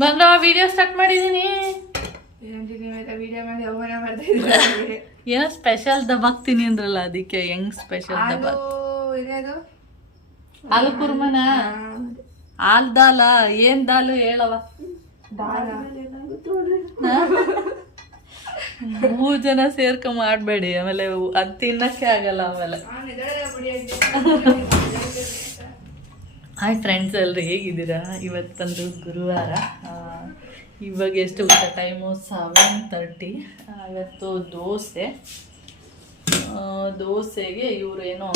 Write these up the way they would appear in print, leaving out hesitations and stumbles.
ಬಂದ್ರ video start ಮಾಡಿದೀನಿ. ಏನೋ ಸ್ಪೆಷಲ್ ದಬಾಕ್ತೀನಿ ಅಂದ್ರಲ್ಲ, ಅದಕ್ಕೆ ಹೆಂಗ್ ಸ್ಪೆಷಲ್ ದಬಾಕ್? ಹಾಲು ಕುರ್ಮನ? ಹಾಲ್ ದಾಲ? ಏನ್ ದಾಲು ಹೇಳವ? 3 ಜನ ಸೇರ್ಕ ಮಾಡ್ಬೇಡಿ, ಆಮೇಲೆ ಅದ್ ತಿನ್ನಕ್ಕೆ ಆಗಲ್ಲ ಆಮೇಲೆ. ಹಾಯ್ ಫ್ರೆಂಡ್ಸ್, ಎಲ್ಲರೂ ಹೇಗಿದ್ದೀರಾ? ಇವತ್ತು ಬಂದು ಗುರುವಾರ. ಇವಾಗ ಎಷ್ಟು ಊಟ ಟೈಮು? 7:30. ಇವತ್ತು ದೋಸೆಗೆ ಇವರೇನೋ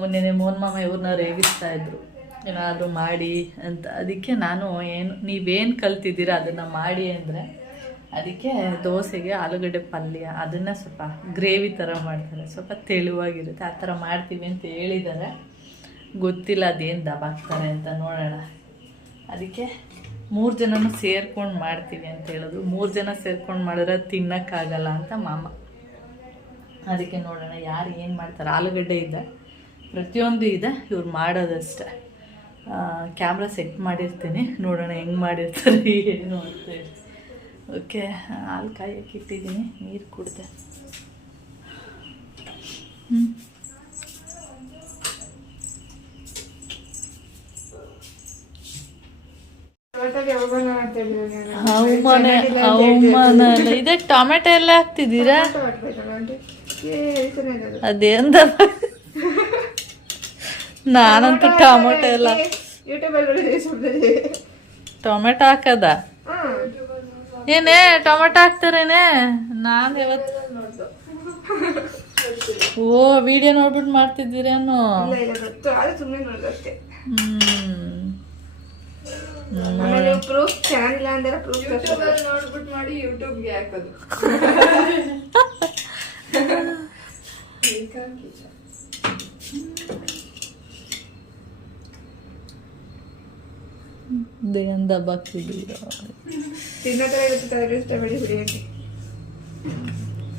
ಮೊನ್ನೆ ಮೋಹನ್ ಮಾಮ ಇವ್ರನ್ನ ರೇಗಿಸ್ತಾ ಇದ್ರು, ಏನಾದರೂ ಮಾಡಿ ಅಂತ. ಅದಕ್ಕೆ ನಾನು ನೀವೇನು ಕಲ್ತಿದ್ದೀರಾ ಅದನ್ನು ಮಾಡಿ ಅಂದರೆ, ಅದಕ್ಕೆ ದೋಸೆಗೆ ಆಲೂಗಡ್ಡೆ ಪಲ್ಯ, ಅದನ್ನು ಸ್ವಲ್ಪ ಗ್ರೇವಿ ಥರ ಮಾಡ್ತಾರೆ, ಸ್ವಲ್ಪ ತೆಳುವಾಗಿರುತ್ತೆ, ಆ ಥರ ಮಾಡ್ತೀವಿ ಅಂತ ಹೇಳಿದ್ದಾರೆ. ಗೊತ್ತಿಲ್ಲ ಅದೇನು ದಬಾಕ್ತಾರೆ ಅಂತ, ನೋಡೋಣ. ಅದಕ್ಕೆ 3 ಜನನೂ ಸೇರ್ಕೊಂಡು ಮಾಡ್ತೀವಿ ಅಂತ ಹೇಳಿದ್ರು. 3 ಜನ ಸೇರ್ಕೊಂಡು ಮಾಡಿದ್ರೆ ತಿನ್ನೋಕ್ಕಾಗಲ್ಲ ಅಂತ ಮಾಮ. ಅದಕ್ಕೆ ನೋಡೋಣ ಯಾರು ಏನು ಮಾಡ್ತಾರೆ. ಆಲೂಗಡ್ಡೆ ಇದೆ, ಪ್ರತಿಯೊಂದು ಇದೆ, ಇವ್ರು ಮಾಡೋದಷ್ಟೆ. ಕ್ಯಾಮ್ರಾ ಸೆಟ್ ಮಾಡಿರ್ತೀನಿ, ನೋಡೋಣ ಹೆಂಗೆ ಮಾಡಿರ್ತಾರೆ ಏನು ಅಂತೇಳಿ. ಓಕೆ, ಹಾಲು ಕಾಯಕ್ಕೆ ಇಟ್ಟಿದ್ದೀನಿ, ನೀರು ಕುಡಿದೆ. ಅವಮಾನ ಅಲ್ಲ, ಇದೇ ಟೊಮೆಟೊ ಎಲ್ಲ ಹಾಕ್ತಿದ್ದೀರಾ? ಅದೇಂದ ನಾನಂತೂ ಟೊಮೆಟೊ ಎಲ್ಲ ಟೊಮೆಟೊ ಹಾಕದ? ಏನೇ ಟೊಮೆಟೊ ಹಾಕ್ತಾರೇನೆ? ನಾನು ಯಾವತ್ತು ವಿಡಿಯೋ ನೋಡ್ಬಿಟ್ಟು ಮಾಡ್ತಿದ್ದೀರೇನು? ಪ್ರೂಫ್ ಚಾನಲ್ ಅಂದ್ರೆ ನೋಡ್ಬಿಟ್ಟು ಮಾಡಿ ಯೂಟ್ಯೂಬ್ಗೆ ಹಾಕೋದು.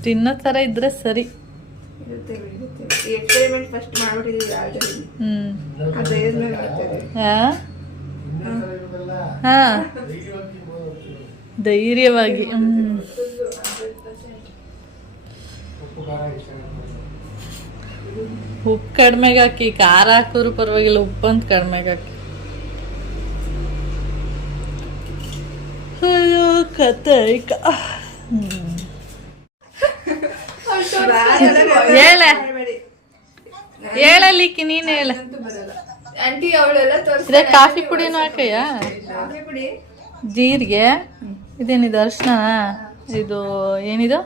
ತಿನ್ನೋ ಥರ ಇದ್ರೆ ಸರಿ. ಎಕ್ಸ್ಪೆರಿಮೆಂಟ್ ಫಸ್ಟ್ ಮಾಡ್ಬಿಟ್ಟಿದ್ದೀವಿ ಆಲ್ರೆಡಿ. ಧೈರ್ಯವಾಗಿ. ಉಪ್ಪು ಕಡಿಮೆಗೆ ಹಾಕಿ, ಖಾರ ಹಾಕಿದ್ರು ಪರವಾಗಿಲ್ಲ, ಉಪ್ಪಂತ ಕಡಿಮೆಗೆ ಹಾಕಿ. ಅಯ್ಯೋ ಕತೆ. ಹೇಳಲಿಕ್ಕೆ ನೀನು ಹೇಳ. ಕಾಫಿ ಪುಡಿನೂ ಹಾಕಯ್ಯ? ಜೀರಿಗೆ. ಇದೇನಿದು? ಅರ್ಶಿನ? ಇದು ಏನಿದು?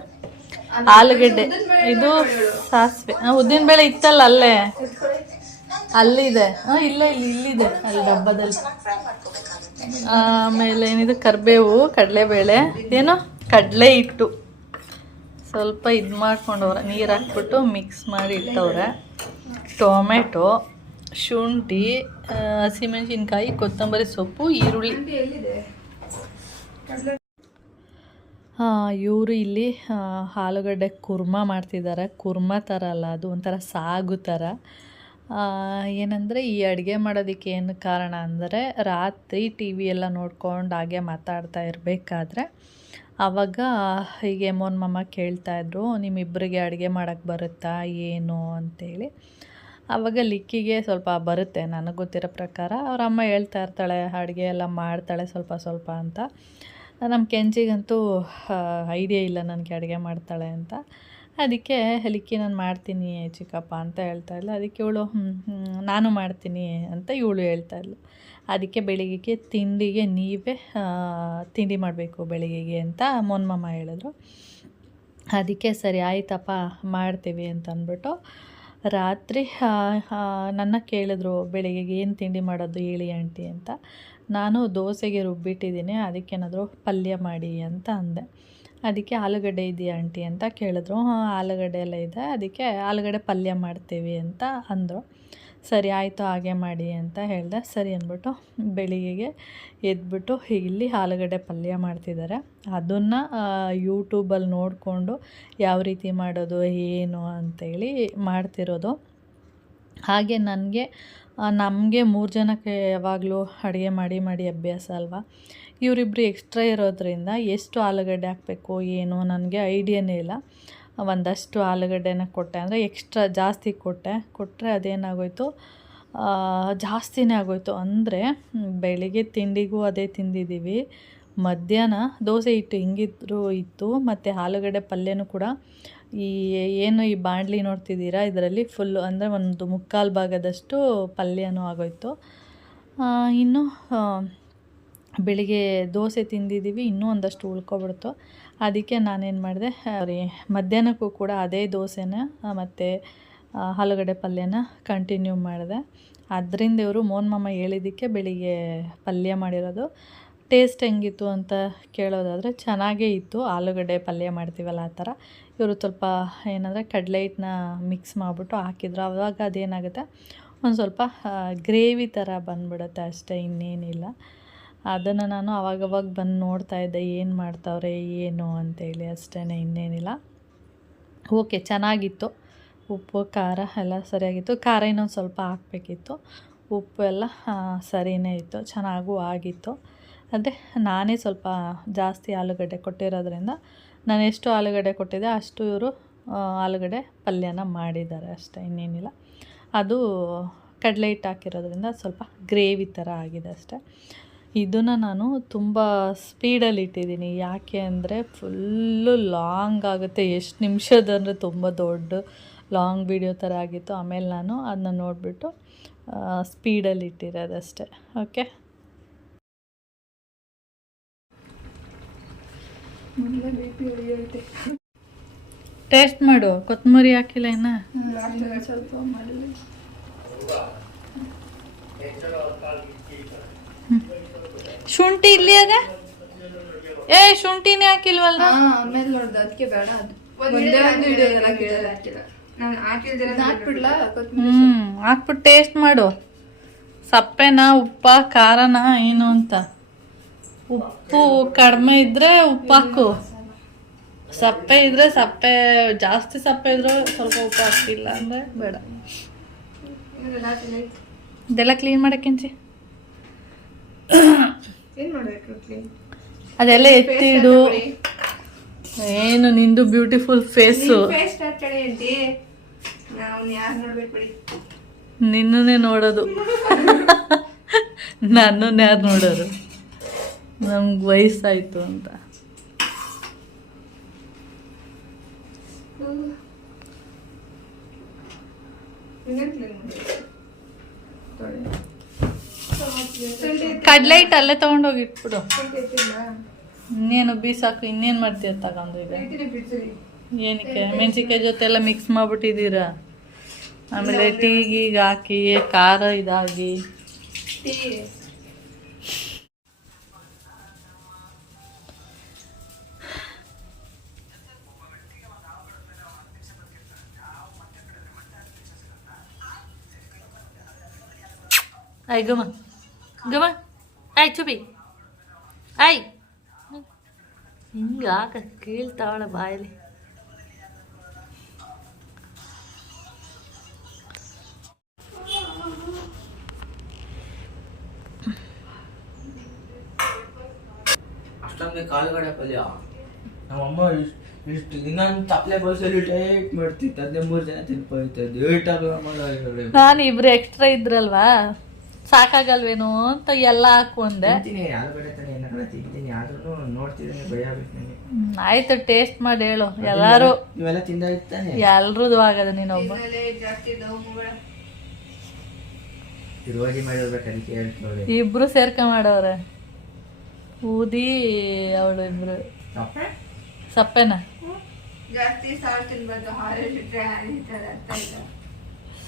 ಆಲೂಗಡ್ಡೆ. ಇದು ಸಾಸಿವೆ. ಉದ್ದಿನ ಬೇಳೆ ಇತ್ತಲ್ಲ ಅಲ್ಲೇ, ಅಲ್ಲಿದೆ. ಇಲ್ಲ ಇಲ್ಲಿದೆ, ಅಲ್ಲಿ ಡಬ್ಬದಲ್ಲಿ. ಆಮೇಲೆ ಏನಿದು? ಕರಿಬೇವು, ಕಡಲೆಬೇಳೆ, ಏನು ಕಡಲೆ ಹಿಟ್ಟು ಸ್ವಲ್ಪ ಇದು ಮಾಡ್ಕೊಂಡವ್ರೆ, ನೀರು ಹಾಕ್ಬಿಟ್ಟು ಮಿಕ್ಸ್ ಮಾಡಿ ಇಟ್ಟವ್ರೆ. ಟೊಮೆಟೊ, ಶುಂಠಿ, ಹಸಿಮೆಣಸಿನ್ಕಾಯಿ, ಕೊತ್ತಂಬರಿ ಸೊಪ್ಪು, ಈರುಳ್ಳಿ. ಇವರು ಇಲ್ಲಿ ಆಲೂಗಡ್ಡೆ ಕುರ್ಮಾ ಮಾಡ್ತಿದ್ದಾರೆ. ಕುರ್ಮಾ ಥರ ಅಲ್ಲ, ಅದು ಒಂಥರ ಸಾಗು ಥರ. ಏನಂದರೆ ಈ ಅಡುಗೆ ಮಾಡೋದಕ್ಕೆ ಏನು ಕಾರಣ ಅಂದರೆ, ರಾತ್ರಿ ಟಿ ವಿ ಎಲ್ಲ ನೋಡ್ಕೊಂಡು ಹಾಗೆ ಮಾತಾಡ್ತಾ ಇರಬೇಕಾದ್ರೆ ಆವಾಗ ಹೀಗೆ ಮೋಹನ್ ಮಾಮ ಕೇಳ್ತಾಯಿದ್ರು, ನಿಮ್ಮಿಬ್ಬರಿಗೆ ಅಡುಗೆ ಮಾಡೋಕ್ಕೆ ಬರುತ್ತಾ ಏನು ಅಂತೇಳಿ. ಆವಾಗ ಲಿಕ್ಕಿಗೆ ಸ್ವಲ್ಪ ಬರುತ್ತೆ, ನನಗೆ ಗೊತ್ತಿರೋ ಪ್ರಕಾರ. ಅವ್ರ ಅಮ್ಮ ಹೇಳ್ತಾ ಇರ್ತಾಳೆ ಅಡುಗೆ ಎಲ್ಲ ಮಾಡ್ತಾಳೆ ಸ್ವಲ್ಪ ಸ್ವಲ್ಪ ಅಂತ. ನಮ್ಮ ಕೆಂಚಿಗಂತೂ ಐಡಿಯಾ ಇಲ್ಲ ನನಗೆ ಅಡುಗೆ ಮಾಡ್ತಾಳೆ ಅಂತ. ಅದಕ್ಕೆ ಲಿಕ್ಕಿ ನಾನು ಮಾಡ್ತೀನಿ ಚಿಕ್ಕಪ್ಪ ಅಂತ ಹೇಳ್ತಾಯಿದ್ಲು. ಅದಕ್ಕೆ ಇವಳು ನಾನು ಮಾಡ್ತೀನಿ ಅಂತ ಇವಳು ಹೇಳ್ತಾಯಿದ್ಲು. ಅದಕ್ಕೆ ಬೆಳಿಗ್ಗೆ ತಿಂಡಿಗೆ ನೀವೇ ತಿಂಡಿ ಮಾಡಬೇಕು ಬೆಳಿಗ್ಗೆಗೆ ಅಂತ ಮೋಹನ್ ಮಾಮ ಹೇಳಿದ್ರು. ಅದಕ್ಕೆ ಸರಿ ಆಯ್ತಪ್ಪ ಮಾಡ್ತೀವಿ ಅಂತ ಅಂದ್ಬಿಟ್ಟು ರಾತ್ರಿ ನನ್ನ ಕೇಳಿದ್ರು, ಬೆಳಿಗ್ಗೆಗೆ ಏನು ತಿಂಡಿ ಮಾಡೋದು ಹೇಳಿ ಆಂಟಿ ಅಂತ. ನಾನು ದೋಸೆಗೆ ರುಬ್ಬಿಟ್ಟಿದ್ದೀನಿ, ಅದಕ್ಕೇನಾದರೂ ಪಲ್ಯ ಮಾಡಿ ಅಂತ ಅಂದೆ. ಅದಕ್ಕೆ ಆಲೂಗಡ್ಡೆ ಇದೆಯಾ ಆಂಟಿ ಅಂತ ಕೇಳಿದ್ರು. ಆಲೂಗಡ್ಡೆ ಎಲ್ಲ ಇದೆ, ಅದಕ್ಕೆ ಆಲೂಗಡ್ಡೆ ಪಲ್ಯ ಮಾಡ್ತೀವಿ ಅಂತ ಅಂದರು. ಸರಿ ಆಯಿತು ಹಾಗೆ ಮಾಡಿ ಅಂತ ಹೇಳಿದೆ. ಸರಿ ಅಂದ್ಬಿಟ್ಟು ಬೆಳಿಗ್ಗೆಗೆ ಎದ್ಬಿಟ್ಟು ಇಲ್ಲಿ ಆಲೂಗಡ್ಡೆ ಪಲ್ಯ ಮಾಡ್ತಿದ್ದಾರೆ. ಅದನ್ನು ಯೂಟ್ಯೂಬಲ್ಲಿ ನೋಡಿಕೊಂಡು ಯಾವ ರೀತಿ ಮಾಡೋದು ಏನು ಅಂತೇಳಿ ಮಾಡ್ತಿರೋದು. ಹಾಗೆ ನನಗೆ ನಮಗೆ 3 ಜನಕ್ಕೆ ಯಾವಾಗಲೂ ಅಡುಗೆ ಮಾಡಿ ಮಾಡಿ ಅಭ್ಯಾಸ ಅಲ್ವಾ. ಇವರಿಬ್ಬರು ಎಕ್ಸ್ಟ್ರಾ ಇರೋದ್ರಿಂದ ಎಷ್ಟು ಆಲೂಗಡ್ಡೆ ಹಾಕಬೇಕು ಏನು ನನಗೆ ಐಡಿಯಾನೇ ಇಲ್ಲ. ಒಂದಷ್ಟು ಆಲೂಗಡ್ಡೆನ ಕೊಟ್ಟೆ, ಅಂದರೆ ಎಕ್ಸ್ಟ್ರಾ ಜಾಸ್ತಿ ಕೊಟ್ಟರೆ ಅದೇನಾಗೋಯ್ತು, ಜಾಸ್ತಿನೇ ಆಗೋಯ್ತು. ಅಂದರೆ ಬೆಳಿಗ್ಗೆ ತಿಂಡಿಗೂ ಅದೇ ತಿಂದಿದ್ದೀವಿ, ಮಧ್ಯಾಹ್ನ ದೋಸೆ ಹಿಟ್ಟು ಹಿಂಗಿದ್ರು ಇತ್ತು, ಮತ್ತು ಆಲೂಗಡ್ಡೆ ಪಲ್ಯನೂ ಕೂಡ ಈ ಬಾಣಲಿ ನೋಡ್ತಿದ್ದೀರಾ ಇದರಲ್ಲಿ ಫುಲ್ಲು, ಅಂದರೆ ಒಂದು 3/4 ಭಾಗದಷ್ಟು ಪಲ್ಯನೂ ಆಗೋಯ್ತು. ಇನ್ನು ಬೆಳಿಗ್ಗೆ ದೋಸೆ ತಿಂದಿದ್ದೀವಿ, ಇನ್ನೂ ಒಂದಷ್ಟು ಉಳ್ಕೊಬಿಡ್ತು. ಅದಕ್ಕೆ ನಾನೇನು ಮಾಡಿದೆ, ಮಧ್ಯಾಹ್ನಕ್ಕೂ ಕೂಡ ಅದೇ ದೋಸೆನ ಮತ್ತು ಆಲೂಗಡ್ಡೆ ಪಲ್ಯನ ಕಂಟಿನ್ಯೂ ಮಾಡಿದೆ. ಅದರಿಂದ ಇವರು ಮೋಹನ್ ಮಾಮ ಹೇಳಿದ್ದಕ್ಕೆ ಬೆಳಿಗ್ಗೆ ಪಲ್ಯ ಮಾಡಿರೋದು. ಟೇಸ್ಟ್ ಹೆಂಗಿತ್ತು ಅಂತ ಕೇಳೋದಾದರೆ ಚೆನ್ನಾಗೇ ಇತ್ತು, ಆಲೂಗಡ್ಡೆ ಪಲ್ಯ ಮಾಡ್ತೀವಲ್ಲ ಆ ಥರ. ಇವರು ಸ್ವಲ್ಪ ಏನಂದರೆ ಕಡಲೆ ಹಿಟ್ಟನ್ನ ಮಿಕ್ಸ್ ಮಾಡಿಬಿಟ್ಟು ಹಾಕಿದ್ರು, ಆವಾಗ ಅದೇನಾಗುತ್ತೆ ಒಂದು ಸ್ವಲ್ಪ ಗ್ರೇವಿ ಥರ ಬಂದುಬಿಡುತ್ತೆ ಅಷ್ಟೇ, ಇನ್ನೇನಿಲ್ಲ. ಅದನ್ನು ನಾನು ಆವಾಗವಾಗ ಬಂದು ನೋಡ್ತಾಯಿದ್ದೆ ಏನು ಮಾಡ್ತಾವ್ರೆ ಏನು ಅಂತೇಳಿ, ಅಷ್ಟೇ, ಇನ್ನೇನಿಲ್ಲ. ಓಕೆ, ಚೆನ್ನಾಗಿತ್ತು. ಉಪ್ಪು ಖಾರ ಎಲ್ಲ ಸರಿಯಾಗಿತ್ತು. ಖಾರ ಇನ್ನೊಂದು ಸ್ವಲ್ಪ ಹಾಕಬೇಕಿತ್ತು, ಉಪ್ಪು ಎಲ್ಲ ಸರಿಯೇ ಇತ್ತು, ಚೆನ್ನಾಗೂ ಆಗಿತ್ತು. ಅದೇ ನಾನೇ ಸ್ವಲ್ಪ ಜಾಸ್ತಿ ಆಲೂಗಡ್ಡೆ ಕೊಟ್ಟಿರೋದ್ರಿಂದ ನಾನು ಎಷ್ಟು ಆಲೂಗಡ್ಡೆ ಕೊಟ್ಟಿದ್ದೆ ಅಷ್ಟು ಇವರು ಆಲೂಗಡ್ಡೆ ಪಲ್ಯನ ಮಾಡಿದ್ದಾರೆ ಅಷ್ಟೇ, ಇನ್ನೇನಿಲ್ಲ. ಅದು ಕಡಲೆ ಹಿಟ್ಟು ಹಾಕಿರೋದ್ರಿಂದ ಸ್ವಲ್ಪ ಗ್ರೇವಿ ಥರ ಆಗಿದೆ ಅಷ್ಟೇ. ಇದನ್ನು ನಾನು ತುಂಬ ಸ್ಪೀಡಲ್ಲಿ ಇಟ್ಟಿದ್ದೀನಿ, ಯಾಕೆ ಅಂದರೆ ಫುಲ್ಲು ಲಾಂಗ್ ಆಗುತ್ತೆ, ಎಷ್ಟು ನಿಮಿಷದಂದರೆ ತುಂಬ ದೊಡ್ಡ ಲಾಂಗ್ ವಿಡಿಯೋ ಥರ ಆಗಿತ್ತು. ಆಮೇಲೆ ನಾನು ಅದನ್ನ ನೋಡಿಬಿಟ್ಟು ಸ್ಪೀಡಲ್ಲಿ ಇಟ್ಟಿರೋದಷ್ಟೇ. ಓಕೆ, ಟೇಸ್ಟ್ ಮಾಡು. ಕೊತ್ತಂಬರಿ ಹಾಕಿಲ್ಲ ಇನ್ನು ಸ್ವಲ್ಪ ಮಾಡಲಿ. ಶುಂಠಿ ಇಲ್ಲಿ ಅದ, ಶುಂಠಿನೇ ಹಾಕಿಲ್ವಲ್ಲ. ಆಮೇಲೆ ನೋಡ್ದೆ, ಅದಕ್ಕೆ ಬೇಡ. ಅದು ಒಂದೇ ಒಂದು ವಿಡಿಯೋದಲ್ಲಿ ಹಾಕಿಲ್ಲ, ನಾನು ಹಾಕ್ಬಿಡ್ಲಾ ಕೊತ್ತಂಬರಿ? ಹಾಕ್ಬಿಟ್ಟು ಟೇಸ್ಟ್ ಮಾಡು, ಸಪ್ಪೆನ ಉಪ್ಪ ಖಾರನ ಏನು ಅಂತ. ಉಪ್ಪು ಕಡಿಮೆ ಇದ್ರೆ ಉಪ್ಪು ಹಾಕು, ಸಪ್ಪೆ ಇದ್ರೆ ಸಪ್ಪೆ, ಜಾಸ್ತಿ ಸಪ್ಪೆ ಇದ್ರೆ ಸ್ವಲ್ಪ ಉಪ್ಪು ಹಾಕಿಲ್ಲ ಅಂದರೆ ಬೇಡ. ಇದೆಲ್ಲ ಕ್ಲೀನ್ ಮಾಡಕ್ಕಿಂಚಿ ಏನು ಮಾಡಬೇಕು ಕ್ಲೀನ್? ಅದೆಲ್ಲ ಎತ್ತಿಡು. ಏನು ನಿಂದು ಬ್ಯೂಟಿಫುಲ್ ಫೇಸು, ನಿನ್ನನ್ನೇ ನೋಡೋದು, ನನ್ನನ್ನು ಯಾರು ನೋಡೋರು, ನಮ್ಗೆ ವಯಸ್ಸಾಯಿತು ಅಂತ. ಕಡಲೆ ಹಿಟ್ಟು ಅಲ್ಲೇ ತೊಗೊಂಡೋಗಿ ಇಟ್ಬಿಡು, ಇನ್ನೇನು ಬೀಸಾಕು, ಇನ್ನೇನು ಮಾಡ್ತೀಯ ತಗೊಂಡು. ಈಗ ಏನಕ್ಕೆ ಮೆಣಸಿನ್ಕಾಯಿ ಜೊತೆ ಎಲ್ಲ ಮಿಕ್ಸ್ ಮಾಡಿಬಿಟ್ಟಿದ್ದೀರಾ, ಆಮೇಲೆ ಟೀಗೀಗ ಹಾಕಿ ಖಾರ ಇದಾಗಿ. Ay, gama. Gama. Ay, ಚುಬಿ. Ay. ಹಿಂಗಾಕ ಕೀಳ್ತಾವಳ ಬಾಯಲ್ಲಿ. ಅಷ್ಟೊಂದು ಕಾಳುಗಡೆ ಪಲ್ಯ ನಮ್ಮಮ್ಮ ಇಷ್ಟು ದಿನ ತಪ್ಪಲೆ ಬಸ್ಸಲ್ಲಿ ಟೈಟ್ ಮಾಡ್ತಿತ್ತು, 13 ಜನ ತಿನ್ಕೊಯ್ತದ್ದು. ನಾನು ಇಬ್ರು ಎಕ್ಸ್ಟ್ರಾ ಇದ್ರಲ್ವಾ, ಸಾಕಾಗಲ್ವೇನೋ ಅಂತ ಎಲ್ಲ ಹಾಕೊಂಡೆ. ಆಲೂಗಡ್ಡೆ ತಾನೆ ಎಲ್ಲ ತಿಂತೀನಿ, ಆದ್ರೂ ನೋಡ್ತಿದ್ದೀನಿ ಭಯ ಆಗುತ್ತೆ ನನಗೆ. ಆಯ್ತು, ಟೇಸ್ಟ್ ಮಾಡಿ ಹೇಳು. ಎಲ್ಲಾರು ಇವೆಲ್ಲ ತಿಂದಾಯ್ತಾನೆ, ಎಲ್ರದ್ದು ಆಗದ, ನೀನೊಬ್ಬ ಇರುವಾಗಿ ಮಾಡಿರ್ಬೇಕು, ಅದಕ್ಕೆ ಹೇಳ್ಕೊಳ್ಳಿ. ಇಬ್ರು ಸೇರ್ಕ ಮಾಡವ್ರೆ, ಊದಿ ಅವಳು ಇಬ್ರು. ಸಪ್ಪೆನ ಜಾಸ್ತಿ ಸಾಲ್ಟ್ ತಿನ್ಬಾರ್ದು,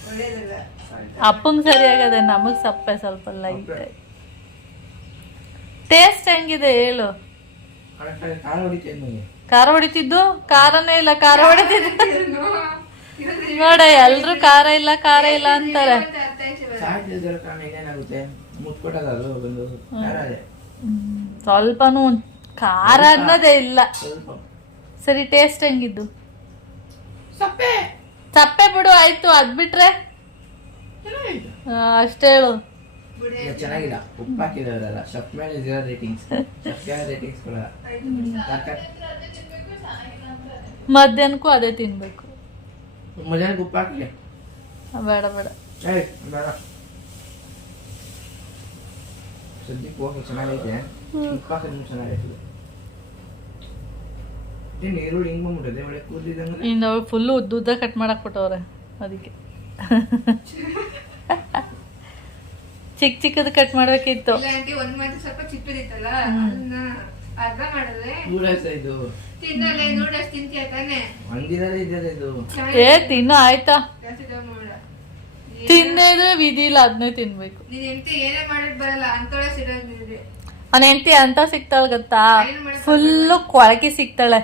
ಒಳ್ಳೇದಲ್ಲ. ಅಪ್ಪಂಗೆ ಸರಿ ಆಗದೆ, ನಮಗ್ ಸಪ್ಪೆ ಸ್ವಲ್ಪ ಲೈಟ್. ಟೇಸ್ಟ್ ಹೆಂಗಿದೆ ಹೇಳು. ಖಾರ ಹೊಡಿತಿದ್ದು, ಖಾರನೇ ಇಲ್ಲ, ಖಾರ ಹೊಡಿತಿದ್ದು ನೋಡ, ಎಲ್ರು ಖಾರ ಇಲ್ಲ ಖಾರ ಇಲ್ಲ ಅಂತಾರೆ. ಸ್ವಲ್ಪನೂ ಖಾರ ಅನ್ನೋದೇ ಇಲ್ಲ. ಸರಿ, ಟೇಸ್ಟ್ ಹೆಂಗಿದ್ದು? ಸಪ್ಪೆ ಬಿಡು, ಆಯ್ತು. ಅದ್ ಬಿಟ್ರೆ ಅಷ್ಟೇ ಹೇಳು. ಇದು ಚೆನ್ನಾಗಿಲ್ಲ, ಉಪ್ಪು ಹಾಕಿದವರಲ್ಲ. ಶಪ್ ಮೇಲೆ 0 ರೇಟಿಂಗ್ಸ್. ಶಪ್ ಮೇಲೆ ರೇಟಿಂಗ್ಸ್ ಕೊಡಲ್ಲ. ಮಧ್ಯಾಹ್ನಕ್ಕೂ ಅದೇ ತಿನ್ಬೇಕು. ಮಧ್ಯಾಹ್ನಕ್ಕೆ ಉಪ್ಪು ಹಾಕಲಿ. ಬೇಡ ಬೇಡ. ಏಯ್ ಬೇಡ, ಸದ್ಯಕ್ಕೆ ಹೋಗಿ ಚೆನ್ನಾಗೈತೆ. ಉಪ್ಪು ಹಾಕಿದ್ರು ಚೆನ್ನಾಗೈತೆ. ಏನು ಈರುಳ್ಳಿ ಹಿಂಗೆ ಬಂದ್ಬಿಟ್ಟದೆ ಒಳ್ಳೆ ಕೂದಿದಂಗೆ. ಇನ್ನು ಅವ್ಳು ಫುಲ್ಲು ಉದ್ದ ಕಟ್ ಮಾಡಕ್ ಬಿಟ್ಟವ್ರೆ, ಅದಕ್ಕೆ ಚಿಕ್ಕ ಚಿಕ್ಕದು ಕಟ್ ಮಾಡ್ಬೇಕಿತ್ತು. ಇಲ್ಲ ಆಂಟಿ, ಒಂದ್ ಮಾತ್ರ ಸ್ವಲ್ಪ ಚಿಕ್ಕದಿತ್ತಲ್ಲ, ಅದನ್ನ ಅರ್ಧ ಮಾಡಿದ್ರೆ ನೂಡಲ್ಸ್ ಇದು ತಿನ್ನಲ್ಲ. ನೂಡಲ್ಸ್ ತಿಂತೀಯ ತಾನೆ? ಒಂದಿನದೇ ಇದ್ದದೆ ಇದು. ಏ ತಿನ್ನು ಆಯ್ತಾ? ಜಾಸ್ತಿ ತಗೊಂಡ್ಬೇಡ. ತಿನ್ನೇದ್ರೆ ವಿಧಿ ಇಲ್ಲ, ಅದನ್ನೇ ತಿನ್ಬೇಕು. ನೀನ್ ಹೆಂಡತಿ ಏನೇ ಮಾಡಿದ್ ಬರಲ್ಲ ಅಂತೊಳೆ ಸಿಡೋದ್ ನಿನ್ಗೆ. ಅವನ ಹೆಂಡತಿ ಅಂತ ಸಿಗ್ತಾಳೆ ಗೊತ್ತಾ, ಫುಲ್ಲು ಕೊಳಕೆ ಸಿಗ್ತಾಳೆ.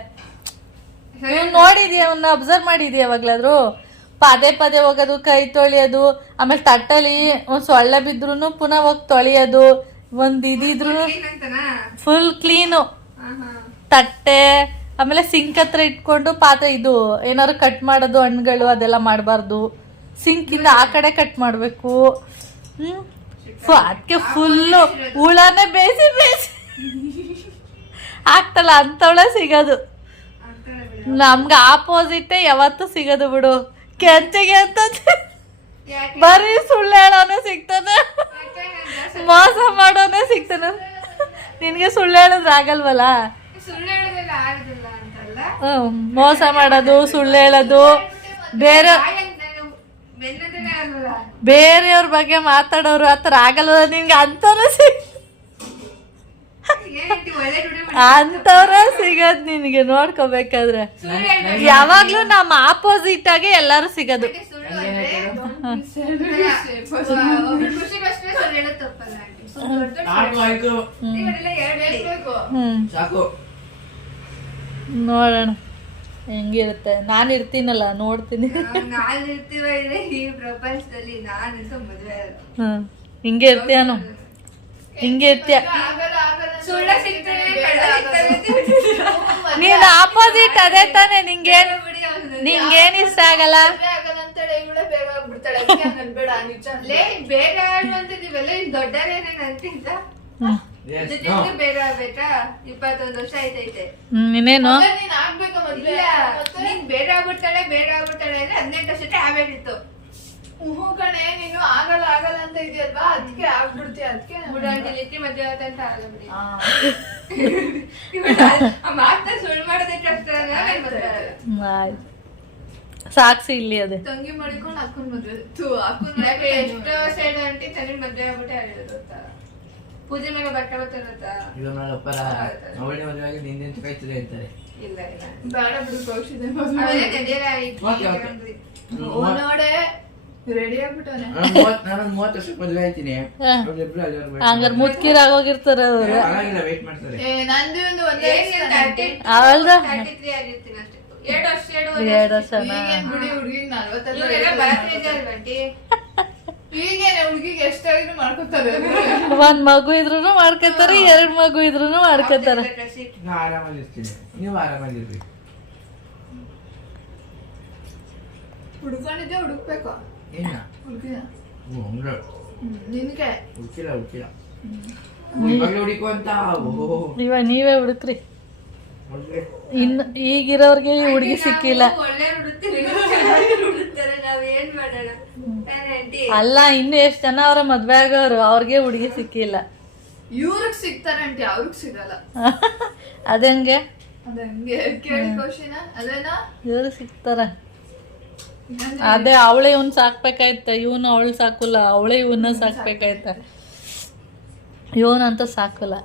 ನೀವ್ ನೋಡಿದ್ಯಾ, ಅವನ್ನ ಅಬ್ಸರ್ವ್ ಮಾಡಿದ್ಯಾ ಯಾವಾಗ್ಲಾದ್ರು? ಪದೇ ಪದೇ ಹೋಗೋದು, ಕೈ ತೊಳಿಯೋದು, ಆಮೇಲೆ ತಟ್ಟಲಿ ಒಂದ್ ಸೊಳ್ಳೆ ಬಿದ್ರು ಪುನಃ ಹೋಗಿ ತೊಳಿಯೋದು, ಒಂದ್ ಇದಿದ್ರು ಫುಲ್ ಕ್ಲೀನು. ತಟ್ಟೆ ಆಮೇಲೆ ಸಿಂಕ್ ಹತ್ರ ಇಟ್ಕೊಂಡು ಪಾತ್ರೆ, ಇದು ಏನಾದ್ರು ಕಟ್ ಮಾಡೋದು ಹಣ್ಣುಗಳು ಅದೆಲ್ಲ ಮಾಡಬಾರ್ದು. ಸಿಂಕಿಂದ ಆ ಕಡೆ ಕಟ್ ಮಾಡಬೇಕು. ಅದಕ್ಕೆ ಫುಲ್ಲು ಹುಳನೇ ಬೇಯಿಸಿ ಬೇಯಿಸಿ ಆಗ್ತಲ್ಲ, ಅಂತವಳೆ ಸಿಗೋದು. ನಮ್ಗೆ ಆಪೋಸಿಟ್ ಯಾವತ್ತೂ ಸಿಗೋದು ಬಿಡು. ಕೆಂಚಗೆ ಅಂತ ಬರೀ ಸುಳ್ಳು ಹೇಳೋನೇ ಸಿಗ್ತಾನೆ, ಮೋಸ ಮಾಡೋನೇ ಸಿಗ್ತಾನೆ. ನಿನ್ಗೆ ಸುಳ್ಳು ಹೇಳೋದು ಆಗಲ್ವಲ್ಲ? ಮೋಸ ಮಾಡೋದು, ಸುಳ್ಳು ಹೇಳೋದು, ಬೇರೆಯವ್ರ ಬಗ್ಗೆ ಮಾತಾಡೋರು ಆತರ ಆಗಲ್ವಲ್ಲ ನಿನ್ಗೆ? ಅಂತವ್ರೆ ಸಿಗದ್ ನಿನ್ಗೆ. ನೋಡ್ಕೋಬೇಕಾದ್ರೆ ಯಾವಾಗ್ಲೂ ನಮ್ಮ ಆಪೋಸಿಟ್ ಆಗಿ ಎಲ್ಲಾರು ಸಿಗದು. ನೋಡೋಣ ಹೆಂಗಿರುತ್ತೆ. ನಾನು ಇರ್ತೀನಲ್ಲ, ನೋಡ್ತೀನಿ. ಹಿಂಗೆ ಇರ್ತೀಯನು, ಹಿಂಗೆ ಇರ್ತೀಯ ನೀನ್. ಆಪೋಸಿಟ್ ಅದೇ ತಾನೆ. ನಿಂಗೇನ್ ಇಷ್ಟ ಆಗಲ್ಲ? ಇನ್ನೇನು ಬೇಡ ಆಗ್ಬಿಡ್ತಾಳೆ ಬೇಡ ಆಗ್ಬಿಡ್ತಾಳೆ ಅಂದ್ರೆ 18 ವರ್ಷಕ್ಕೆ ಆಗ್ಬೇಕಿತ್ತು. ಕಣೆ ನೀನು ಆಗಲ್ಲ ಆಗಲ್ಲ ಅಂತ ಇದೆಯಲ್ವಾ, ಅದಕ್ಕೆ ಆಗ್ಬಿಡ್ತೀಯ. ಅದಕ್ಕೆ ಮದ್ವೆ ಅಂತ ಆಗಲ್ಲ. ಮಾತ್ರ ಸುಳ್ಳು ಮಾಡೋದಕ್ಕೆ ಸಾಕ್ಷಿ ಇಲ್ಲಿ ಅದೇ ತಂಗಿ ಮಾಡಿಕೊಂಡು ಅಕ್ಕನ್ ಮದ್ವೆ. ಎಷ್ಟೋ ಸೈಡ್ ಅಂಟಿ ತನ್ನ ಮದ್ವೆ ಆಗ್ಬಿಟ್ಟೆ ಆಗಿರೋದು. ಪೂಜೆ ಮೇಲೆ ಬಟ್ಟೆ ಬರ್ತಾರತ್ತ ಇಲ್ಲ ಇಲ್ಲ ಬೇಡ ಬಿಡು ಕೌಶಿದೆ ನೋಡೆ ರೆಡಿ ಆಗ್ಬಿಟ್ಟವನೆ. ಹಂಗಾರೆ ಮುದ್ಕಿರ್ ಆಗೋಗಿರ್ತಾರೆ ಅವರು. ನಂದು ಒಂದು ಅವಳ್ದು 33 ಆಗಿರ್ತೀನಿ ಅಷ್ಟೇ. 2 ವರ್ಷ ಹುಡುಗಿಗೆ 40 ಈಗೇನೆ ಹುಡುಗಿಗೆ ಎಷ್ಟಾಗಿದ್ರು ಮಾಡ್ಕೊತಾರೆ. ಒಂದ್ ಮಗು ಇದ್ರು ಮಾಡ್ಕೊತಾರೆ, 2 ಮಗು ಇದ್ರು ಮಾಡ್ಕೊತಾರೆ. ನೀವು ಆರಾಮಾಗಿರ್ರಿ. ಹುಡ್ಕೊಂಡಿದ್ದೆ ಹುಡುಕ್ಬೇಕು ಹುಡುಗಿನ ನಿನ್ಗೆ ಹುಡುಕಿಲ್ಲ ಹುಡುಕು ಅಂತ. ಇವಾಗ ನೀವೇ ಹುಡುಕ್ರಿ. ಇನ್ನು ಈಗಿರೋರ್ಗೆ ಹುಡುಗಿ ಸಿಕ್ಕಿಲ್ಲ. ಅಲ್ಲ, ಇನ್ನು ಎಷ್ಟ್ ಜನ ಅವ್ರ ಮದ್ವೆ ಆಗೋರು, ಅವ್ರಿಗೆ ಹುಡುಗಿ ಸಿಕ್ಕಿಲ್ಲ. ಇವ್ರಿಗೆ ಸಿಗ್ತಾರೆ ಆಂಟಿ, ಅವ್ರಿಗೆ ಸಿಗಲ್ಲ. ಅದಂಗೆ ಅದಂಗೆ ಕೇಳಿ ಕೌಶಿನ ಅದೇನಾ ಇವ್ರಿಗೆ ಸಿಗ್ತಾರ. ಅದೇ ಅವಳೇ ಇವ್ನ ಸಾಕ್ಬೇಕಾಯ್ತ, ಇವನು ಅವಳು ಸಾಕಲ್ಲ, ಅವಳೇ ಇವನ್ನ ಸಾಕ್ಬೇಕಾಯ್ತ. ಇವನಂತ ಸಾಕಲ್ಲ.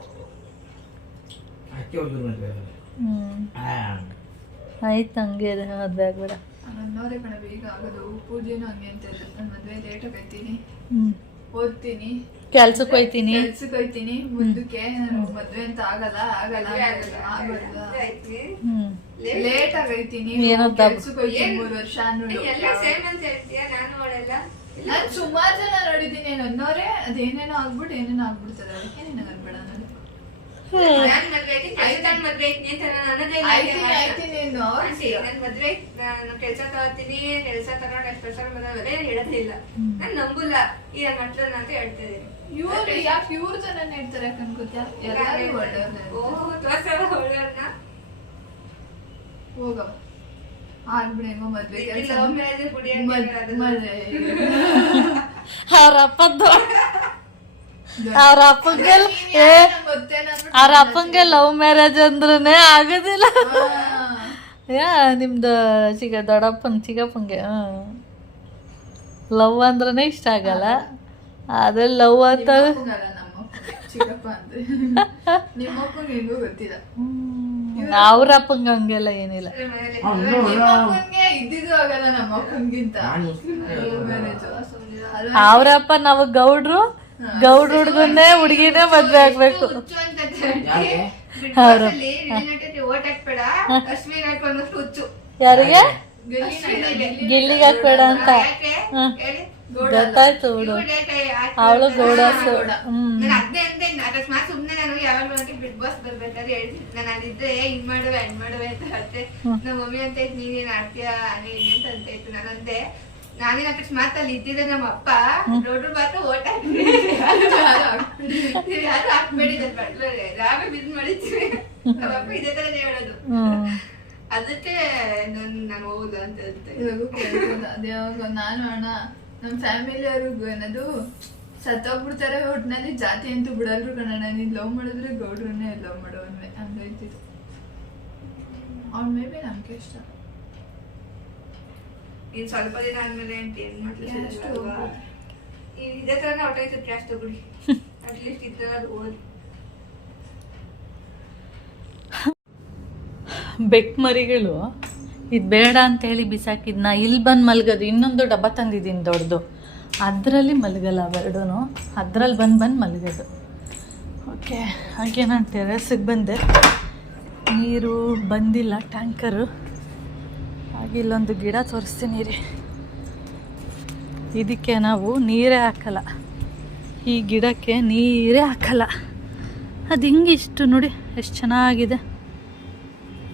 ಆಯ್ತು, ಹಂಗೆ ಇದೆ, ಮದ್ವೆ ಆಗ್ಬೇಡ. ನನ್ನವರೇ ಕಣವೆ ಈಗ ಆಗೋದು. ಪೂಜೆನೂ ಹಂಗೆ ಅಂತ ಇಲ್ಲ. ನಾನು ಮದ್ವೆ ಲೇಟ್ ಆಗೈತೀನಿ, ಓದ್ತೀನಿ, ಕೆಲ್ಸಕ್ಕೆ ಹೋಯ್ತೀನಿ, ಮುಂದಕ್ಕೆ ನಾನು ಮದ್ವೆ ಅಂತ ಆಗಲ್ಲ ಲೇಟ್ ಆಗೈತೀನಿ. ಕೆಲ್ಸಕ್ಕೆ ಹೋಯ್ತೀನಿ 3 ವರ್ಷ. ನಾನು ಸುಮಾರು ಜನ ನೋಡಿದ್ದೀನಿ. ನನ್ನವರೇ ಅದೇನೇನೋ ಆಗ್ಬಿಟ್ಟು ಏನೇನೋ ಆಗ್ಬಿಡ್ತದೆ. ಅದಕ್ಕೆ ನಿನಗೆ ಅನ್ಬೇಡ. ನಾನ್ ಮದ್ವೆ ಐತಿ ಕೆಲ್ಸದವ್ನ್ ಮದ್ವೆ ಐತಿ ಅಂತ ನಾನು ಅನ್ನೋದೇ ಇಲ್ಲ. ಆಯ್ತೀನಿ ನೀನು ಆಂಟಿ, ನನ್ ಮದ್ವೆ ಐತಿ, ನಾನು ಕೆಲ್ಸ ತಗೋತೀನಿ, ಕೆಲ್ಸ ತಗೊಂಡು ಎಷ್ಟು ವರ್ಷ ಮದ್ವೆ ಹೇಳೋದೇ ಇಲ್ಲ. ನಾನ್ ನಂಬುಲ್ಲ ಈ ನನ್ನ ಮಕ್ಳನ್ನ ಅಂತ ಹೇಳ್ತಾ ಇದೀನಿ. ಇವ್ರು ಯಾಕೆ ಇವ್ರ ಜನನೇ ಇರ್ತಾರೆ ಯಾಕೆ ಅನ್ಕೋತ್ಯಾ? ಎಲ್ಲರೂ ಒಳ್ಳೆಯವ್ರನ್ನ. ಓಹ್ ತೋರ್ಸಲ್ಲ ಒಳ್ಳೆಯವ್ರನ್ನ. ಹೋಗವ ಆಗ್ಬಿಡಿ ಹೆಂಗೋ ಮದ್ವೆ ಕೆಲ್ಸ ಲವ್ ಮ್ಯಾರೇಜ್ ಬಿಡಿ ಅಂತ ಹೇಳೋದು. ಅವ್ರ ಅಪ್ಪಂಗೆ ಲವ್ ಮ್ಯಾರೇಜ್ ಅಂದ್ರೇ ಆಗೋದಿಲ್ಲ. ನಿಮ್ದು ಚಿಕ್ಕಪ್ಪಂಗೆ ಲವ್ ಅಂದ್ರೇ ಇಷ್ಟ ಆಗಲ್ಲ. ಅದೇ ಲವ್ ಅಂತ ಚಿಕ್ಕಪ್ಪ ಅಂದ್ರೆ ನಿಮ್ಮಪ್ಪಂಗೆ ಹೆಂಗೋ ಗೊತ್ತಿಲ್ಲ. ಅವ್ರ ಅಪ್ಪಂಗೆ ಹಂಗೆಲ್ಲ ಏನಿಲ್ಲ. ನಿಮ್ಮಪ್ಪಂಗೆ ಇದ್ದಿದ್ದು ಆಗಲ್ಲ ನಮ್ಮ ಅಪ್ಪಂಗಿಂತ. ಅವ್ರಪ್ಪ ನಾವು ಗೌಡ್ರು ಹುಡ್ಗನ್ನೇ ಹುಡುಗಿನೇ ಮದ್ವೆ ಆಗ್ಬೇಕು. ಹುಚ್ಚು ಅಂತ ಬಿಡ್ಬಾಸಲ್ಲಿ ರಿಲೇಟಿವ್ ಓಟ್ ಹಾಕ್ಬೇಡ, ಅಶ್ವಿನ್ ಹಾಕೊಂಡು ಹುಚ್ಚು. ಯಾರಿಗೆ ಗಲ್ಲಿಗೆ ಗಿಲ್ಲಿಗೆ ಹಾಕ್ಬೇಡ ಅಂತ ಯಾಕೆ ಹೇಳಿ? ಗೊತ್ತಾಯ್ತು ಬಿಡು. ಅವಳು ಗೌಡಸು. ನಾನು ಅದೇ ಅಂತ ಅಕಸ್ಮಾತ್ ಸುಮ್ನೆ ನಾನು ಯಾವಾಗ್ಲೂ ಅಂತ ಬಿಗ್ ಬಾಸ್ ಬರ್ಬೇಕಾದ್ರೆ ಹೇಳ್ತೀನಿ, ನಾನು ಅದಿದ್ರೆ ಹಿಂಗ್ ಮಾಡುವೆ ಹಂಗ್ ಮಾಡುವೆ ಅಂತ ಹೇಳ್ತೆ. ನಮ್ಮ ಮಮ್ಮಿ ಅಂತ ಇತ್ತು, ನೀನೇನ್ ಆಡ್ತೀಯ ಹಂಗೆ ಹಿಂಗೆ ಅಂತ ಇತ್ತು. ನಾನಂದೆ ನಾನೇನ್ ಅಕಸ್ಮಾತ್ ಅಲ್ಲಿ ಇದ್ದಿದ್ರೆ ನಮ್ಮ ಅಪ್ಪ ರೋಡ್ರು ಮಾತ್ರ ಓಟ್ ಯಾರು ಹಾಕ್ಬೇಡಿ ನಾವೇ ಬಿದ್ ಮಾಡಿದ್ವಿ. ನಮ್ಮ ಅಪ್ಪ ಇದೇ ತರನೇ ಹೇಳೋದು. ಅದಕ್ಕೆ ನಾನು ಹೋಗುದ ಅಂತ ಹೇಳ್ತೆ. ಅದ್ಯಾವಾಗ ನಾನು ಅಣ್ಣ ನಮ್ ಫ್ಯಾಮಿಲಿ ಅವ್ರಿಗೂ ಏನದು ಸತ್ತೋಗ್ಬಿಡ್ತಾರೆ ಒಟ್ನಲ್ಲಿ ಜಾತಿ ಅಂತೂ ಬಿಡಲ್ರು ಕಣಣ್ಣ. ನೀನ್ ಲವ್ ಮಾಡಿದ್ರೆ ಗೌಡ್ರನ್ನೇ ಲವ್ ಮಾಡೋವನ್ನೇ ಹಂಗೈತಿತ್ತು. ಅವ್ನ ಮೇ ಬಿ ನಮ್ಗೆ ಇಷ್ಟ. ಇನ್ ಸ್ವಲ್ಪ ದಿನ ಆದ್ಮೇಲೆ ಅಂತ ಏನ್ ಮಾಡ್ಲಿಲ್ಲ. ಇದೇ ತರನೇ ಹೊಟ್ಟೋಯ್ತು ಕ್ಯಾಶ್ ತಗೊಳ್ಳಿ. ಅಟ್ಲೀಸ್ಟ್ ಇದ್ದಾಗ ಓದಿ. ಬೆಕ್ ಮರಿಗಳು ಇದು ಬೇಡ ಅಂತೇಳಿ ಬಿಸಾಕಿದ್ನ ಇಲ್ಲಿ ಬಂದು ಮಲಗೋದು. ಇನ್ನೊಂದು ಡಬ್ಬ ತಂದಿದ್ದೀನಿ ದೊಡ್ಡದು, ಅದರಲ್ಲಿ ಮಲಗಲ್ಲ ಅವೆರಡೂ, ಅದರಲ್ಲಿ ಬಂದು ಮಲಗೋದು. ಓಕೆ, ಹಾಗೆ ನಾನು ಟೆರೆಸಿಗೆ ಬಂದೆ. ನೀರು ಬಂದಿಲ್ಲ, ಟ್ಯಾಂಕರು. ಹಾಗೆ ಇಲ್ಲೊಂದು ಗಿಡ ತೋರಿಸ್ತೀನಿ ರೀ. ಇದಕ್ಕೆ ನಾವು ನೀರೇ ಹಾಕಲ್ಲ, ಈ ಗಿಡಕ್ಕೆ ನೀರೇ ಹಾಕಲ್ಲ. ಅದು ಹಿಂಗೆ ಇಷ್ಟು ನೋಡಿ ಎಷ್ಟು ಚೆನ್ನಾಗಿದೆ.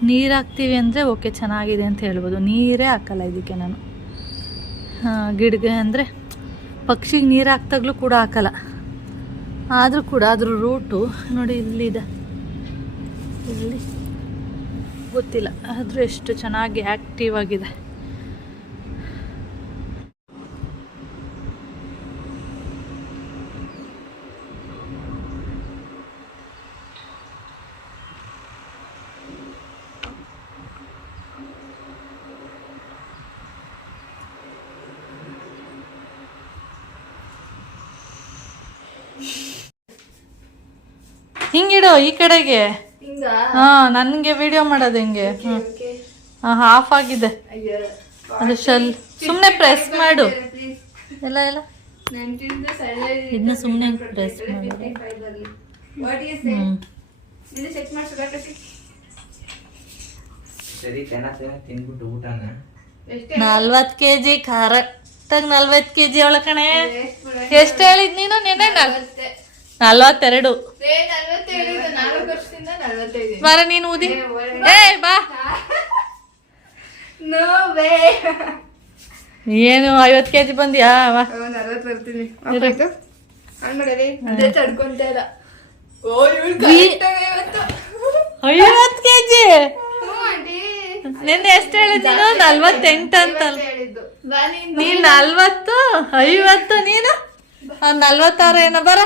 ನೀರು ಹಾಕ್ತೀವಿ ಅಂದರೆ ಓಕೆ ಚೆನ್ನಾಗಿದೆ ಅಂತ ಹೇಳ್ಬೋದು. ನೀರೇ ಹಾಕಲ್ಲ ಇದಕ್ಕೆ ನಾನು. ಗಿಡಕ್ಕೆ ಅಂದರೆ ಪಕ್ಷಿಗೆ ನೀರು ಹಾಕ್ದಾಗಲೂ ಕೂಡ ಹಾಕಲ್ಲ. ಆದರೂ ಕೂಡ ಅದ್ರ ರೂಟು ನೋಡಿ ಇಲ್ಲಿದೆ, ಇಲ್ಲಿ ಗೊತ್ತಿಲ್ಲ, ಆದರೂ ಎಷ್ಟು ಚೆನ್ನಾಗಿ ಆ್ಯಕ್ಟಿವ್ ಆಗಿದೆ. ಹಿಂಗಿಡು ಈ ಕಡೆಗೆ. ನನಗೆ ವಿಡಿಯೋ ಮಾಡೋದು ಹಿಂಗೆ. ಆಫ್ ಆಗಿದೆ ಅದು ಶೆಲ್. ಸುಮ್ಮನೆ ಪ್ರೆಸ್ ಮಾಡು. ಎಲ್ಲ ಇದನ್ನ ಸುಮ್ಮನೆ ಪ್ರೆಸ್ ಮಾಡು. ತಿನ್ಬಿಟ್ಟು ಊಟನ 40 kg ಕರೆಕ್ಟಾಗಿ 40 kg ಅವಳ ಕಣೆ. ಎಷ್ಟು ಹೇಳಿದ್ ನೀನು ನೆನೆ? 42. ಬಾರ ನೀನು ಊದಿ. ಏ ಬಾ. ಏನು 50 kg ಬಂದ್ಯಾ? 40 ಬರ್ತೀನಿ. ಅದೇ ತಡ್ಕೊಂತ ಇಲ್ಲ. 50 kg ನಿನ್ನೆ ಎಷ್ಟು ಹೇಳಿದ್ ನೀನು? 48 ಅಂತಲ್ಲ. ನೀನ್ 40, 50 ನೀನು 46 ಏನೋ. ಬರ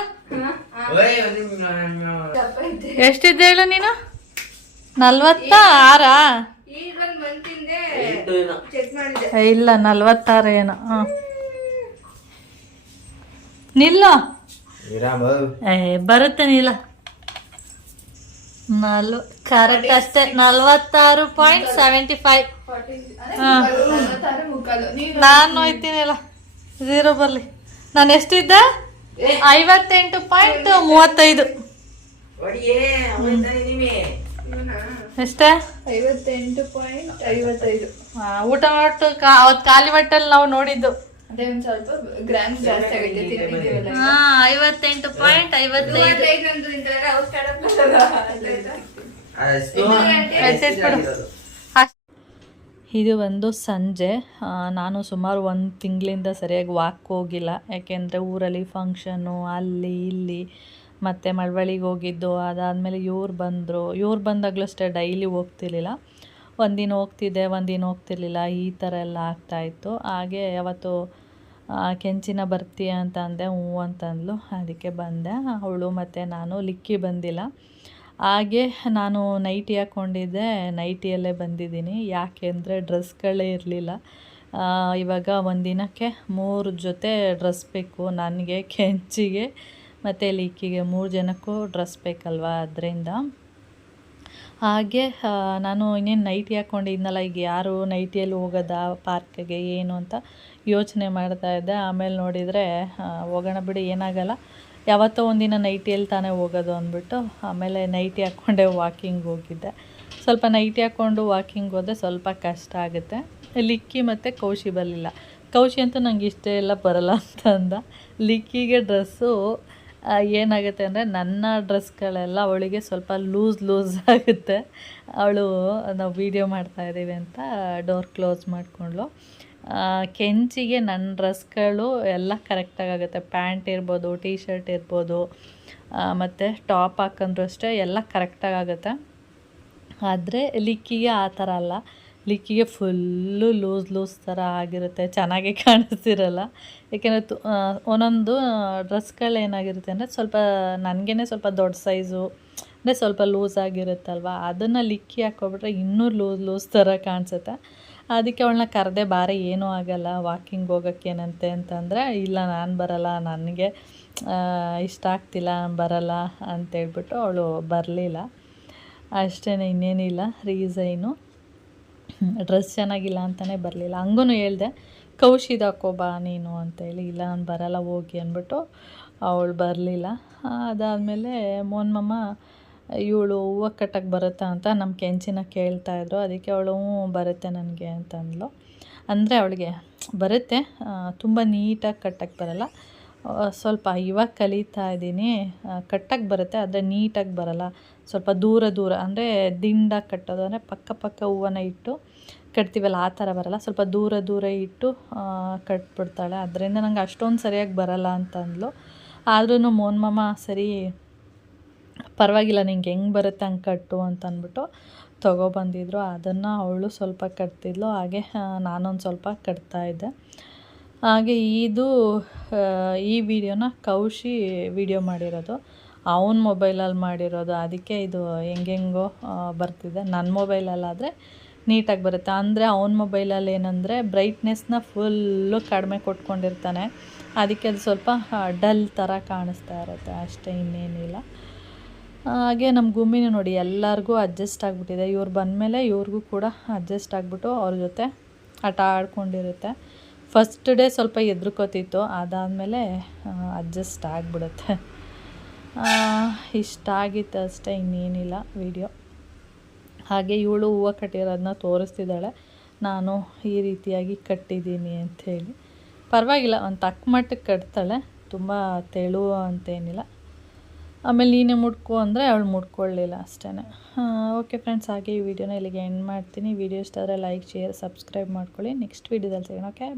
ಎಷ್ಟಿದ್ದೆ ಹೇಳು ನೀನು? 46? ಇಲ್ಲ 46 ಏನೋ. ನಿಲ್ಲ ಬರುತ್ತೆ ನಿಲ್ಲ. ಕರೆಕ್ಟ್ ಅಷ್ಟೇ. 46.75. ನಾನು ಹೋಯ್ತೀನಿಲ್ಲ, 0 ಬರಲಿ. ನಾನು ಎಷ್ಟಿದ್ದೆ? 58.35. ಎಷ್ಟೇ? 58.55. ಊಟ ಮಾಡ್ಬಿಟ್ಟು ಅವತ್ತು ಖಾಲಿ ಹೊಟ್ಟೆಲ್ಲಿ ನಾವು ನೋಡಿದ್ದು. ಅದೇ ಒಂದ್ ಸ್ವಲ್ಪ ಗ್ರಾಮ್ ಜಾಸ್ತಿ ಆಗುತ್ತೆ. 58.55. ಇದು ಒಂದು ಸಂಜೆ. ನಾನು ಸುಮಾರು 1 ತಿಂಗಳಿಂದ ಸರಿಯಾಗಿ ವಾಕ್ ಹೋಗಿಲ್ಲ. ಯಾಕೆಂದರೆ ಊರಲ್ಲಿ ಫಂಕ್ಷನ್ನು ಅಲ್ಲಿ ಇಲ್ಲಿ ಮತ್ತು ಮಳವಳ್ಳಿಗೆ ಹೋಗಿದ್ದು. ಅದಾದಮೇಲೆ ಇವ್ರು ಬಂದಾಗಲೂ ಅಷ್ಟೇ ಡೈಲಿ ಹೋಗ್ತಿರ್ಲಿಲ್ಲ. ಒಂದಿನ ಹೋಗ್ತಿದ್ದೆ, ಒಂದಿನ ಹೋಗ್ತಿರ್ಲಿಲ್ಲ. ಈ ಥರ ಎಲ್ಲ ಆಗ್ತಾಯಿತ್ತು. ಹಾಗೆ ಯಾವತ್ತು ಕೆಂಚಿನ ಬರ್ತೀಯ ಅಂತ ಅಂದೆ. ಹ್ಞೂ ಅಂತಂದ್ಲು. ಅದಕ್ಕೆ ಬಂದೆ. ಅವಳು ಮತ್ತು ನಾನು. ಲಿಕ್ಕಿ ಬಂದಿಲ್ಲ. ಹಾಗೆ ನಾನು ನೈಟಿ ಹಾಕ್ಕೊಂಡಿದ್ದೆ. ನೈಟಿಯಲ್ಲೇ ಬಂದಿದ್ದೀನಿ. ಯಾಕೆ ಅಂದರೆ ಡ್ರೆಸ್ಗಳೇ ಇರಲಿಲ್ಲ. ಇವಾಗ ಒಂದಿನಕ್ಕೆ 3 ಜೊತೆ ಡ್ರೆಸ್ ಬೇಕು ನನಗೆ, ಕೆಂಚಿಗೆ ಮತ್ತು ಲಿಕ್ಕಿಗೆ. 3 ಜನಕ್ಕೂ ಡ್ರೆಸ್ ಬೇಕಲ್ವ, ಅದರಿಂದ. ಹಾಗೆ ನಾನು ಇನ್ನೇನು ನೈಟಿ ಹಾಕ್ಕೊಂಡಿದ್ನಲ್ಲ, ಈಗ ಯಾರು ನೈಟಿಯಲ್ಲಿ ಹೋಗೋದಾ ಪಾರ್ಕ್ಗೆ ಏನು ಅಂತ ಯೋಚನೆ ಮಾಡ್ತಾಯಿದ್ದೆ. ಆಮೇಲೆ ನೋಡಿದರೆ ಹೋಗೋಣ ಬಿಡಿ, ಏನಾಗಲ್ಲ, ಯಾವತ್ತೋ ಒಂದಿನ ನೈಟಿಯಲ್ಲಿ ತಾನೇ ಹೋಗೋದು ಅಂದ್ಬಿಟ್ಟು ಆಮೇಲೆ ನೈಟಿ ಹಾಕ್ಕೊಂಡೆ ವಾಕಿಂಗ್ ಹೋಗಿದ್ದೆ. ಸ್ವಲ್ಪ ನೈಟಿ ಹಾಕ್ಕೊಂಡು ವಾಕಿಂಗ್ ಹೋದರೆ ಸ್ವಲ್ಪ ಕಷ್ಟ ಆಗುತ್ತೆ. ಲಿಕ್ಕಿ ಮತ್ತು ಕೌಶಿ ಬರಲಿಲ್ಲ. ಕೌಶಿ ಅಂತೂ ನನಗೆ ಇಷ್ಟ ಎಲ್ಲ ಬರಲ್ಲ ಅಂತ ಅಂದ. ಲಿಕ್ಕಿಗೆ ಡ್ರೆಸ್ಸು ಏನಾಗುತ್ತೆ ಅಂದರೆ ನನ್ನ ಡ್ರೆಸ್ಗಳೆಲ್ಲ ಅವಳಿಗೆ ಸ್ವಲ್ಪ ಲೂಸ್ ಆಗುತ್ತೆ. ಅವಳು ನಾವು ವೀಡಿಯೋ ಮಾಡ್ತಾಯಿದ್ದೀವಿ ಅಂತ ಡೋರ್ ಕ್ಲೋಸ್ ಮಾಡಿಕೊಂಡ್ಳು. ಕೆಂಚಿಗೆ ನನ್ನ ಡ್ರೆಸ್ಗಳು ಎಲ್ಲ ಕರೆಕ್ಟಾಗುತ್ತೆ. ಪ್ಯಾಂಟ್ ಇರ್ಬೋದು, ಟೀ ಶರ್ಟ್ ಇರ್ಬೋದು, ಮತ್ತು ಟಾಪ್ ಹಾಕೊಂಡ್ರು ಅಷ್ಟೇ ಎಲ್ಲ ಕರೆಕ್ಟಾಗುತ್ತೆ. ಆದರೆ ಲಿಕ್ಕಿಗೆ ಆ ಥರ ಅಲ್ಲ. ಲಿಕ್ಕಿಗೆ ಫುಲ್ಲು ಲೂಸ್ ಥರ ಆಗಿರುತ್ತೆ, ಚೆನ್ನಾಗಿ ಕಾಣಿಸ್ತಿರಲ್ಲ. ಏಕೆಂದರೆ ಒಂದೊಂದು ಡ್ರೆಸ್ಗಳು ಏನಾಗಿರುತ್ತೆ ಅಂದರೆ ಸ್ವಲ್ಪ ನನಗೇ ಸ್ವಲ್ಪ ದೊಡ್ಡ ಸೈಜು ಅಂದರೆ ಸ್ವಲ್ಪ ಲೂಸ್ ಆಗಿರುತ್ತಲ್ವ, ಅದನ್ನು ಲಿಕ್ಕಿ ಹಾಕ್ಕೊಬಿಟ್ರೆ ಇನ್ನೂ ಲೂಸ್ ಥರ ಕಾಣಿಸುತ್ತೆ. ಅದಕ್ಕೆ ಅವಳನ್ನ ಕರೆದೆ, ಬಾರೆ ಏನೂ ಆಗಲ್ಲ, ವಾಕಿಂಗ್ ಹೋಗೋಕ್ಕೇನಂತೆ ಅಂತಂದರೆ, ಇಲ್ಲ ನಾನು ಬರಲ್ಲ, ನನಗೆ ಇಷ್ಟ ಆಗ್ತಿಲ್ಲ, ಬರಲ್ಲ ಅಂತೇಳ್ಬಿಟ್ಟು ಅವಳು ಬರಲಿಲ್ಲ. ಅಷ್ಟೇ, ಇನ್ನೇನಿಲ್ಲ ರೀಸೈನು. ಡ್ರೆಸ್ ಚೆನ್ನಾಗಿಲ್ಲ ಅಂತಲೇ ಬರಲಿಲ್ಲ. ಹಂಗೂ ಹೇಳಿದೆ, ಕೌಶಿದು ಹಾಕ್ಕೋಬಾ ನೀನು ಅಂತೇಳಿ. ಇಲ್ಲ ನಾನು ಬರಲ್ಲ ಹೋಗಿ ಅಂದ್ಬಿಟ್ಟು ಅವಳು ಬರಲಿಲ್ಲ. ಅದಾದಮೇಲೆ ಮೋಹನ್ ಇವಳು ಹೂವು ಕಟ್ಟಕ್ಕೆ ಬರುತ್ತಾ ಅಂತ ನಮ್ಮ ಕೆಂಚಿನ ಕೇಳ್ತಾಯಿದ್ರು. ಅದಕ್ಕೆ ಅವಳು ಬರುತ್ತೆ ನನಗೆ ಅಂತಂದ್ಲು. ಅಂದರೆ ಅವಳಿಗೆ ಬರುತ್ತೆ, ತುಂಬ ನೀಟಾಗಿ ಕಟ್ಟಕ್ಕೆ ಬರಲ್ಲ. ಸ್ವಲ್ಪ ಇವಾಗ ಕಲಿತಾ ಇದ್ದೀನಿ. ಕಟ್ಟಕ್ಕೆ ಬರುತ್ತೆ, ಆದರೆ ನೀಟಾಗಿ ಬರಲ್ಲ. ಸ್ವಲ್ಪ ದೂರ ಅಂದರೆ ದಿಂಡಾಗಿ ಕಟ್ಟೋದು, ಅಂದರೆ ಪಕ್ಕ ಹೂವನ್ನ ಇಟ್ಟು ಕಟ್ತೀವಲ್ಲ ಆ ಥರ ಬರಲ್ಲ. ಸ್ವಲ್ಪ ದೂರ ಇಟ್ಟು ಕಟ್ಬಿಡ್ತಾಳೆ. ಅದರಿಂದ ನಂಗೆ ಅಷ್ಟೊಂದು ಸರಿಯಾಗಿ ಬರಲ್ಲ ಅಂತಂದ್ಲು. ಆದ್ರೂ ಮೋಹನ್ ಸರಿ ಪರವಾಗಿಲ್ಲ, ನಿಂಗೆ ಹೆಂಗೆ ಬರುತ್ತೆ ಹಂಗೆ ಕಟ್ಟು ಅಂತಂದ್ಬಿಟ್ಟು ತೊಗೊಬಂದಿದ್ರು. ಅದನ್ನು ಅವಳು ಸ್ವಲ್ಪ ಕಟ್ತಿದ್ಲು. ಹಾಗೆ ನಾನೊಂದು ಸ್ವಲ್ಪ ಕಟ್ತಾಯಿದ್ದೆ. ಹಾಗೆ ಈ ವಿಡಿಯೋನ ಕೌಶಿ ವಿಡಿಯೋ ಮಾಡಿರೋದು, ಅವನ ಮೊಬೈಲಲ್ಲಿ ಮಾಡಿರೋದು. ಅದಕ್ಕೆ ಇದು ಹೆಂಗೆಂಗೋ ಬರ್ತಿದೆ. ನನ್ನ ಮೊಬೈಲಲ್ಲಾದರೆ ನೀಟಾಗಿ ಬರುತ್ತೆ. ಅಂದರೆ ಅವನ ಮೊಬೈಲಲ್ಲಿ ಏನಂದರೆ ಬ್ರೈಟ್ನೆಸ್ನ ಫುಲ್ಲು ಕಡಿಮೆ ಕೊಟ್ಕೊಂಡಿರ್ತಾನೆ. ಅದಕ್ಕೆ ಅದು ಸ್ವಲ್ಪ ಡಲ್ ಥರ ಕಾಣಿಸ್ತಾ ಇರುತ್ತೆ ಅಷ್ಟೇ, ಇನ್ನೇನಿಲ್ಲ. ಹಾಗೆ ನಮ್ಮ ಗುಮ್ಮಿನೂ ನೋಡಿ ಎಲ್ಲರಿಗೂ ಅಡ್ಜಸ್ಟ್ ಆಗಿಬಿಟ್ಟಿದೆ. ಇವ್ರು ಬಂದಮೇಲೆ ಇವ್ರಿಗೂ ಕೂಡ ಅಡ್ಜಸ್ಟ್ ಆಗಿಬಿಟ್ಟು ಅವ್ರ ಜೊತೆ ಆಟ ಆಡ್ಕೊಂಡಿರುತ್ತೆ. ಫಸ್ಟ್ ಡೇ ಸ್ವಲ್ಪ ಹೆದ್ರುಕೋತಿತ್ತು, ಅದಾದಮೇಲೆ ಅಡ್ಜಸ್ಟ್ ಆಗಿಬಿಡುತ್ತೆ. ಇಷ್ಟ ಆಗಿತ್ತು ಅಷ್ಟೇ, ಇನ್ನೇನಿಲ್ಲ ವಿಡಿಯೋ. ಹಾಗೆ ಇವಳು ಹೂವು ಕಟ್ಟಿರೋದನ್ನ ತೋರಿಸ್ತಿದ್ದಾಳೆ, ನಾನು ಈ ರೀತಿಯಾಗಿ ಕಟ್ಟಿದ್ದೀನಿ ಅಂಥೇಳಿ. ಪರವಾಗಿಲ್ಲ, ಒಂದು ತಕ್ಕ ಮಟ್ಟಕ್ಕೆ ಕಟ್ತಾಳೆ, ತುಂಬ ತೆಳು ಅಂತೇನಿಲ್ಲ. ಆಮೇಲೆ ನೀನೇ ಮುಡ್ಕೊ ಅಂದರೆ ಅವಳು ಮುಡ್ಕೊಳ್ಳಿಲ್ಲ ಅಷ್ಟೇ. ಓಕೆ ಫ್ರೆಂಡ್ಸ್, ಹಾಗೆ ಈ ವಿಡಿಯೋನ ಇಲ್ಲಿಗೆ ಎಂಡ್ ಮಾಡ್ತೀನಿ. ವಿಡಿಯೋ ಇಷ್ಟ ಆದರೆ ಲೈಕ್, ಶೇರ್, ಸಬ್ಸ್ಕ್ರೈಬ್ ಮಾಡ್ಕೊಳ್ಳಿ. ನೆಕ್ಸ್ಟ್ ವಿಡಿಯೋದಲ್ಲಿ ಸಿಗೋಣ. ಓಕೆ.